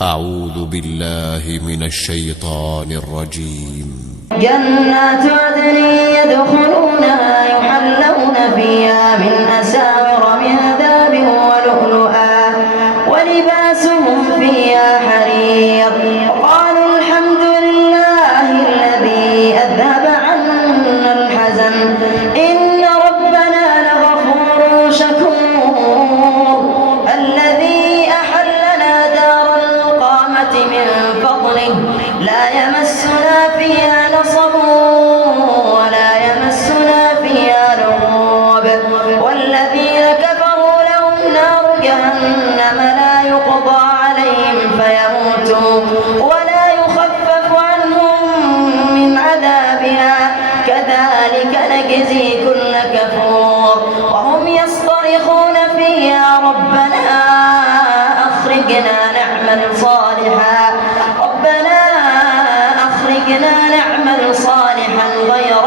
أعوذ بالله من الشيطان الرجيم. جنات عدن يدخلونها يحلون فيها من أساور من ذهب ولؤلؤا ولباسهم فيها حرير. قالوا الحمد لله الذي أذهب عنا الحزن إن ربنا لغفور شكور. الذي أحلنا دار المقامة من فضله لا يمسنا فيها نصب ولا يمسنا فيها لغوب. والذين كفروا لهم نار جهنم لا يقضى عليهم فيموتوا ولا يخفف عنهم من عذابها كذلك نجزي كل كفور. وهم يصطرخون فيها ربنا أخرجنا نعمل صالحا غير